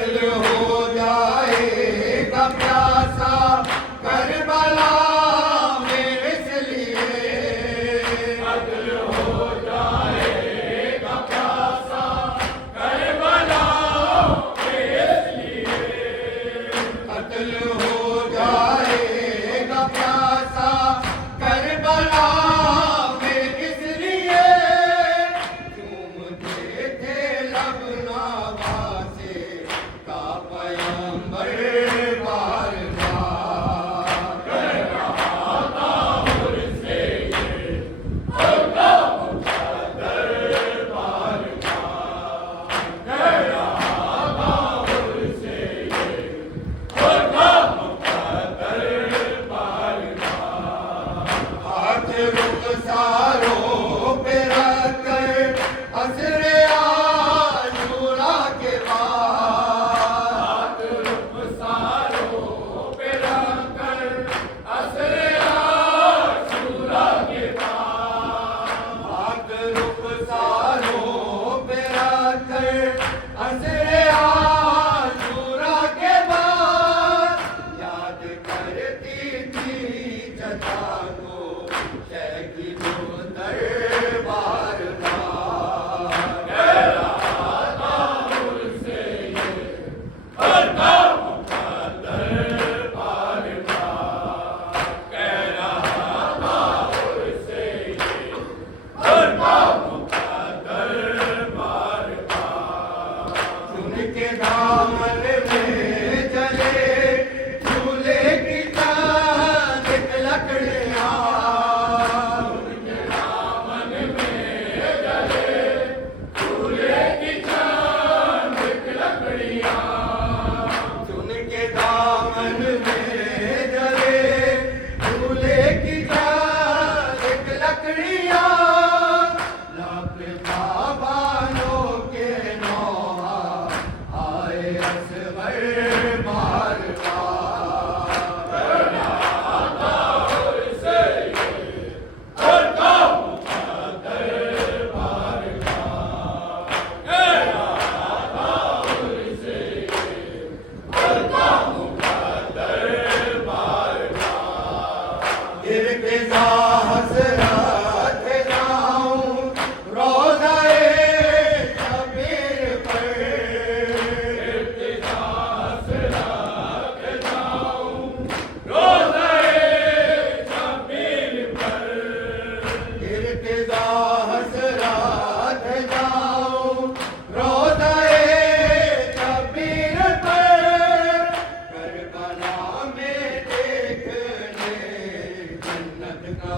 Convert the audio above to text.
कत्ल हो जाएगा प्यासा करबला में इसलिए, कत्ल हो जाएगा प्यासा करबला में इसलिए, कत्ल हो जाएगा प्यासा करबला में इसलिए, झूमते थे लबनावा से का पैगंबर बार बार, कह रहा था मुझसे ये होगा मुक़द्दर बार बार, कह रहा था मुझसे ये होगा मुक़द्दर बार बार। हाथ रुखसारों पे रख कर असरे आशूरा के बाद, हाथ रुखसारों पे रख कर असरे आशूरा के बाद, हाथ रुखसारों पे रख कर असरे आशूरा के बाद, याद करती थी चचा को शहीदों दरबार बार, कह रहा था मुझसे ये होगा मुक़द्दर बार बार, कह रहा था मुझसे ये होगा मुक़द्दर बार बार। चुन के दामन में जले झूले की चांद लकड़ियाँ, चुन के दामन में जले झूले की चांद लकड़ियाँ, चुन के दामन में जले झूले की चांद लकड़ियाँ, लाख बाबालों के नौहा आए असगर बार बार, कह रहा था मुझसे ये होगा मुक़द्दर बार बार, कह रहा था मुझसे ये होगा मुक़द्दर बार बार। इर्तिज़ा हसरत जाऊं रोज़ाए शबीर पर, इर्तिज़ा हसरत जाऊं रोज़ाए शबीर पर, इर्तिज़ा हसरत जाऊं रोज़ाए शबीर पर, करबला में देखने जन्नत का